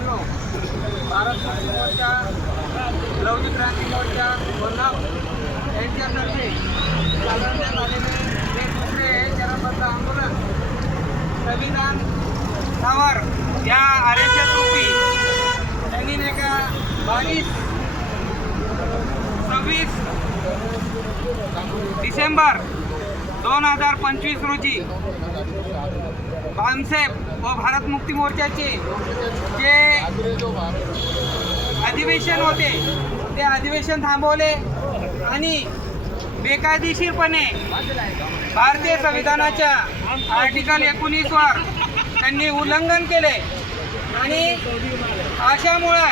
मित्रांनो, भारत मुक्ती मोर्चा, लवचिक क्रांती मोर्चा व नभ यांच्यातर्फे चालवण्यात आलेले हे दुसरे चरणबद्ध आंदोलन संविधान नावावर या RSS रूपी त्यांनी नाही का 22-26 डिसेंबर 2025 रोजी भामसेप व भारत मुक्ती मोर्चाचे जे अधिवेशन होते ते अधिवेशन थांबवले आणि बेकायदेशीरपणे भारतीय संविधानाच्या आर्टिकल 19 वर त्यांनी उल्लंघन केले आणि अशामुळे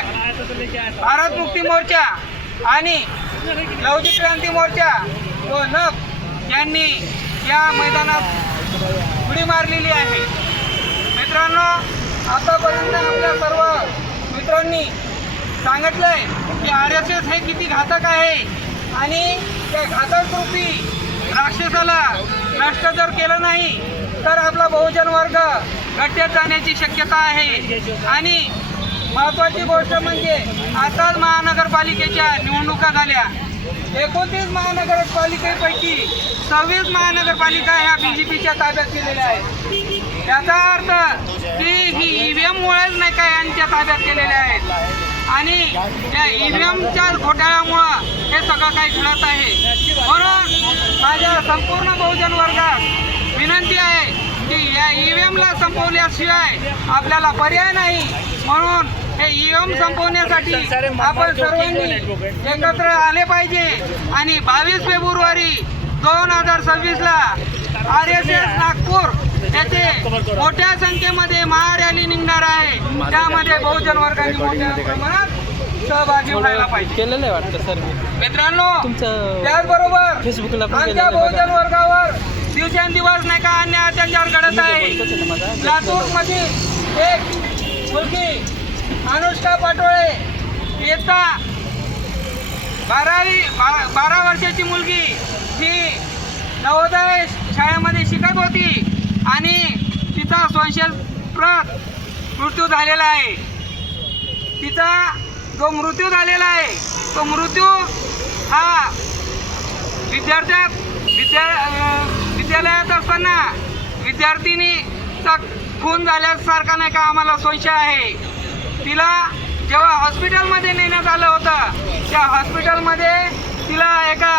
भारत मुक्ती मोर्चा आणि लवचिक क्रांती मोर्चा व नभ यांनी या मैदानात उडी मारलेली आहे. मित्रांनो, आतापर्यंत आपल्या सर्व मित्रांनी सांगितलंय की RSS हे किती घातक आहे आणि त्या घातक रूपी राक्षसाला नष्ट जर केलं नाही तर आपला बहुजन वर्ग गट्ट्यात जाण्याची शक्यता आहे. आणि महत्त्वाची गोष्ट म्हणजे आताच महानगरपालिकेच्या निवडणुका झाल्या. 29 महानगरपालिकेपैकी 26 महानगरपालिका ह्या BJPच्या ताब्यात केलेल्या आहेत. याचा अर्थ की ही EVMमुळेच नाही का यांच्या ताब्यात केलेल्या आहेत आणि या EVMच्या घोटाळ्यामुळं हे सगळं काही घडत आहे. म्हणून माझ्या संपूर्ण बहुजन वर्गात विनंती आहे की या EVMला संपवल्याशिवाय आपल्याला पर्याय नाही. म्हणून हे EVM संपवण्यासाठी आपण सर्वांनी एकत्र आले पाहिजे आणि 22 फेब्रुवारी 2026ला RSS नागपूर येथे मोठ्या संख्येमध्ये महारॅली निघणार आहे. त्यामध्ये बहुजन वर्गाने मोठ्या प्रमाणात सहभागी व्हायला पाहिजे. केलेलं आहे वाटतं सर. मित्रांनो, त्याचबरोबर आमच्या बहुजन वर्गावर दिवसेंदिवस नाही का अन्याय अत्याचार घडत आहे. लातूरमध्ये एक मुलगी अनुष्का पाटोळे येता 12 वर्षाची मुलगी ही नवोदय शाळेमध्ये शिकत होती आणि तिचा संशयास्पद मृत्यू झालेला आहे. तिचा जो मृत्यू झालेला आहे तो मृत्यू हा विद्यालयात असताना विद्यार्थिनीचा खून झाल्यासारखा नाही का आम्हाला संशय आहे. तिला जेव्हा हॉस्पिटलमध्ये नेण्यात आलं होतं त्या हॉस्पिटलमध्ये तिला एका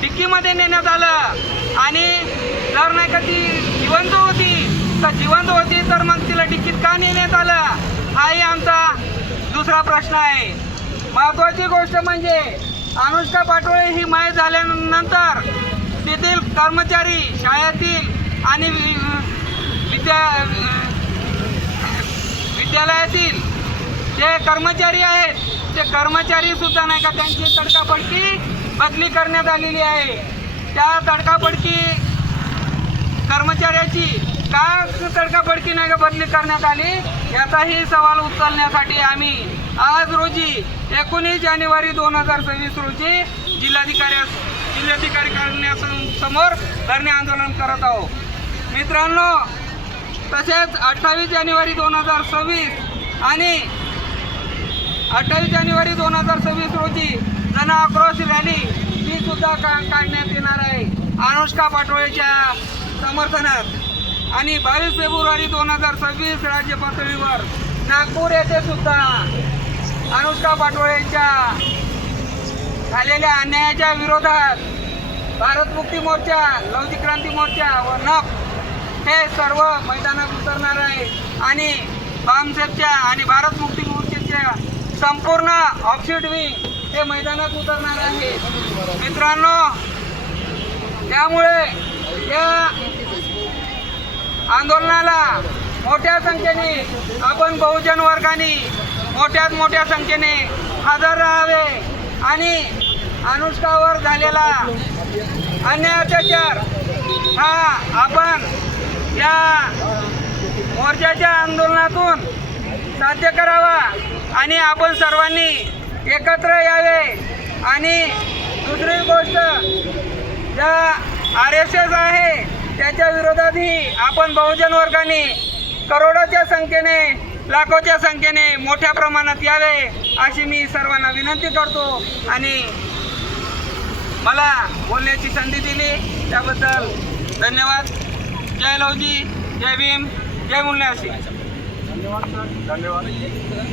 डिक्कीमध्ये नेण्यात आलं आणि जर नाही का ती जिवंत होती तर मग तिला डिक्कीत का नेण्यात आलं हाही आमचा दुसरा प्रश्न आहे. महत्त्वाची गोष्ट म्हणजे अनुष्का पाटोळे ही माय झाल्यानंतर तेथील कर्मचारी शाळेतील आणि विद्यालयातील जे कर्मचारी आहेत ते कर्मचारी सुद्धा नाही का त्यांची तडकाफडकी बदली करण्यात आलेली आहे. त्या तडकाफडकी कर्मचाऱ्याची का तडकाफडकी नाही का बदली करण्यात आली याचाही सवाल उचलण्यासाठी आम्ही आज रोजी 19 जानेवारी 2026 रोजी जिल्हाधिकारी कार्यालयासमोर धरणे आंदोलन करत आहोत. मित्रांनो, तसेच 28 जानेवारी 2026 आणि 28 जानेवारी 2026 रोजी जन आक्रोश रॅली ही सुद्धा काढण्यात येणार आहे अनुष्का पाटोळेच्या समर्थनात. आणि 22 फेब्रुवारी 2026 राज्य पातळीवर नागपूर येथे सुद्धा अनुष्का पाटोळेच्या झालेल्या अन्यायाच्या विरोधात भारत मुक्ती मोर्चा, लवचिक क्रांती मोर्चा व नभ हे सर्व मैदानात उतरणार आहे आणि भामसेपच्या आणि भारत मुक्ती मोर्चाच्या संपूर्ण ऑफिट विंग हे मैदानात उतरणार आहे. मित्रांनो, त्यामुळे या आंदोलनाला मोठ्या संख्येने आपण बहुजन वर्गाने मोठ्या संख्येने हजर राहावे आणि अनुष्कावर झालेला अन्याय अत्याचार हा आपण या मोर्चाच्या आंदोलनातून साध्य करावा आणि आपण सर्वांनी एकत्र यावे. आणि दुसरी गोष्ट, ज्या RSS आहे त्याच्या विरोधातही आपण बहुजन वर्गाने करोडोच्या संख्येने लाखोच्या संख्येने मोठ्या प्रमाणात यावे अशी मी सर्वांना विनंती करतो आणि मला बोलण्याची संधी दिली त्याबद्दल धन्यवाद. जय लवजी, जय भीम, जय मुल्ल्यासी. धन्यवाद सर, धन्यवाद.